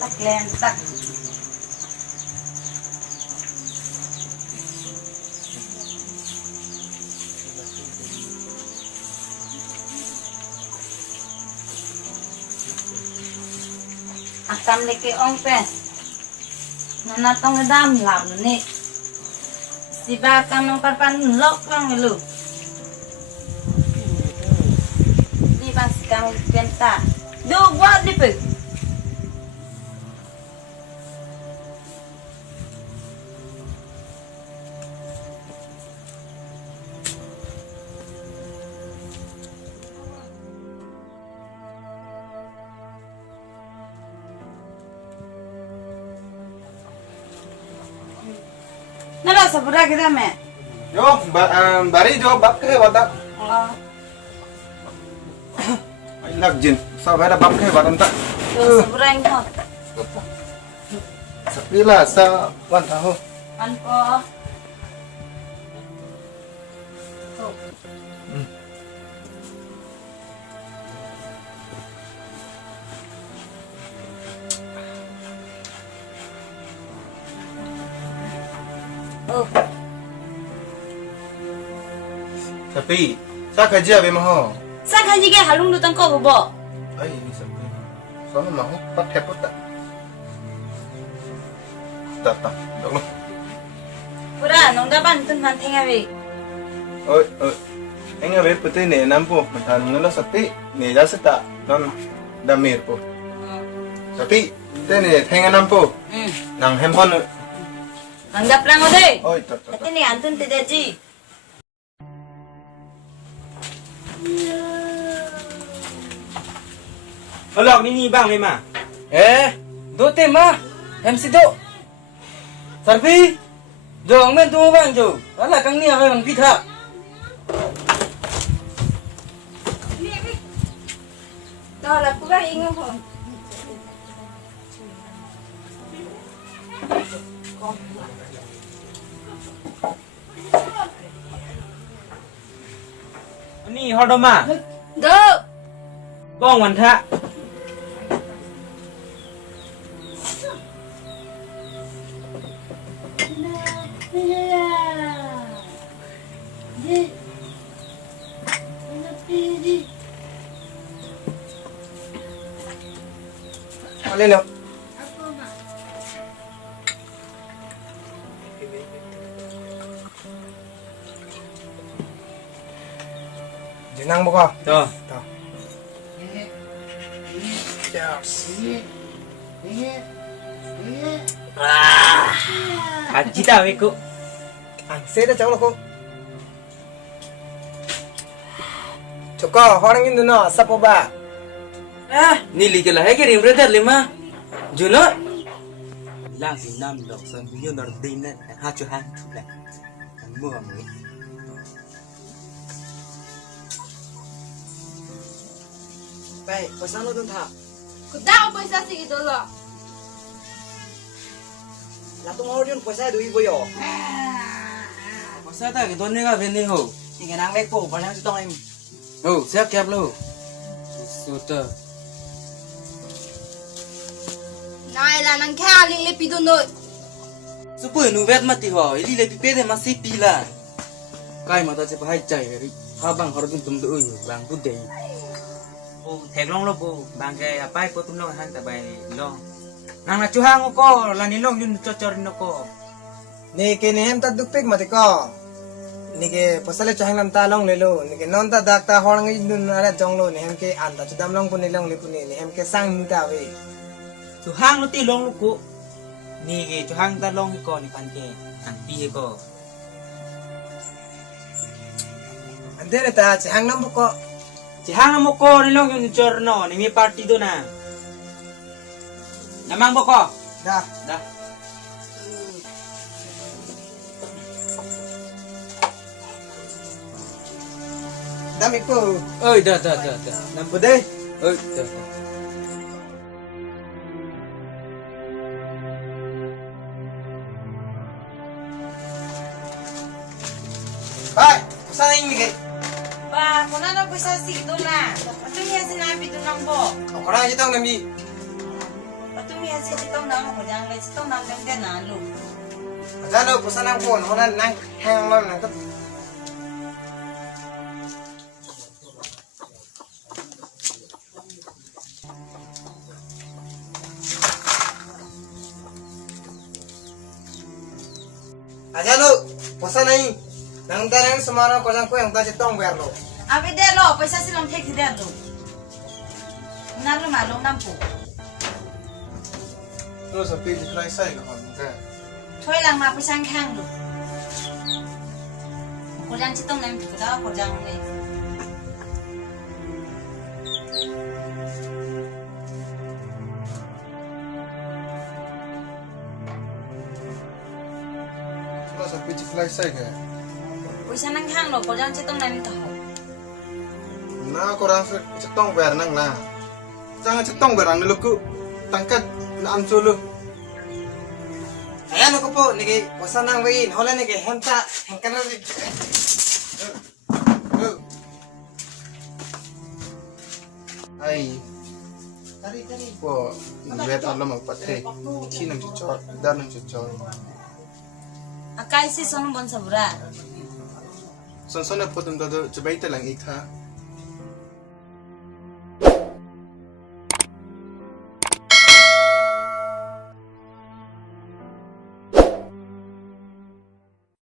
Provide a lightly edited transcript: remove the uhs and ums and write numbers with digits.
lentak. Akan leki ong pes. Nanatong ngedam lam ni. Siba kan nong parpan lok lang lu. Di bang sikang penta. Do buat di pe. Nala sabura kita me. Yo, bari jo bab ke wada. Oh. Ai lag jin. Sao bada bab ke wada ta. Yo sabura ingo. Sapila sa wan tahu. Anpo. So. Oh. Tapi, sa kerja be maho. Sa kaji ke halung lu tangko bobo. Ai ni sapi. Sono maho pat hepot ta. Ta. Dok lo. Pura nong dapan tun man thenga be. Oi. Enga be putih ne nampo. Matan ngelo sapi. Ne ja seta. Non damir po. Sapi, tene thenga nampo. Nang hempon. Anggap lang ode. Oi, ta. Ini antun tidak ji. Alok ni bang memang. Do tema. MC do. Sarpi. Jong men tu bang jo. Ala kang ni bang pitha. Dah lah pura ingat ho. Ni hodoma. Do. Bong wanta. Ale lo. Jenang buka. Tuh. Haji dah wiku. Saya dah jauh ko. Cokok orang ini no sapo ba. Ni liga lah ke rim brother lima. Juno. Lang si nam dok san bunyo nor dina ha chu han chu la. Mu am ni. Baik, pesan lo tuh tak. Kudang pesa sih gitu loh. Lah tu mau dia pesan duit boyo. Masa ta ke donne ka veni ho. Ini nang mek po, pesan tu tong em. Oh, siap kiap lo. Suta. Nai lah nang kaya ling lepi tu no. Supaya nu vet mati ho. Ili le pipe de masih pila. Kai mata se bahai chai ri. Ha bang hor tum tu bang tu dei. Oh, thèn long lo bu, bang ke apa ko tum lo han ta bai lo. Nang na chu hang ko, la ni long yun cho chor no ko. Ni ke ni hem ta duk pek mati ko. Ni ke pasale chahang lam ta long le lo. Ni ke non ta dak ta hor ngi dun ara jong lo ni hem ke an ta chudam long ko ni long le ku ni hem ke sang ni ta we. Chu hang lo ti long lo ku. Ni ke chu hang ta long ko ni pan ke. An pi ko. Ande ta chahang nam ko. Si hang mo ko ni long yun chor no, ni mi party do na. Namang mo ko. Dah. Dah. Dami ko. Oi, dah. Nampu deh. Oi, dah. Baik, pesan ini ke. Ba, kung ano pesa sih gitu lah. Patunya sinabi tu nang bo. Orang aja tong nami. Patunya มีอาชีพต้องน้องหัวยังเลยต้องน้องยังได้นานลูก Aja no pesan ang phone, honan nang hang lo nang ka. Aja no pesan ai. Nang ta nang semara ko jang ko yang ta chitong ber lo. เอาไปได้หรอไปซะสิลองเทคที่ได้ลูกนั่นละมาลงน้ำปู Terus sapi di kelai sai ke hon ke? ช่วยหลังมาไปช่างข้างลูกหัวยังที่ต้องนั่งถือได้หัวยังเลย Terus sapi di kelai sai ke? ไปช่างนั่งข้างลูกหัวยังที่ต้องนั่งต่อ Nah, aku rasa cetong ber nang lah. Jangan cetong ber nang dulu ku. Tangkat na amcu lu. Aja no ko po niki pesan nang win, holan niki hemta hengkan ri. Ai. Tari po. Lihat Allah mau pakai. Ci nang cucor, dan nang cucor. อากาศสิส่งบนสบุระ Son-son na po tum do cebai telang ikha.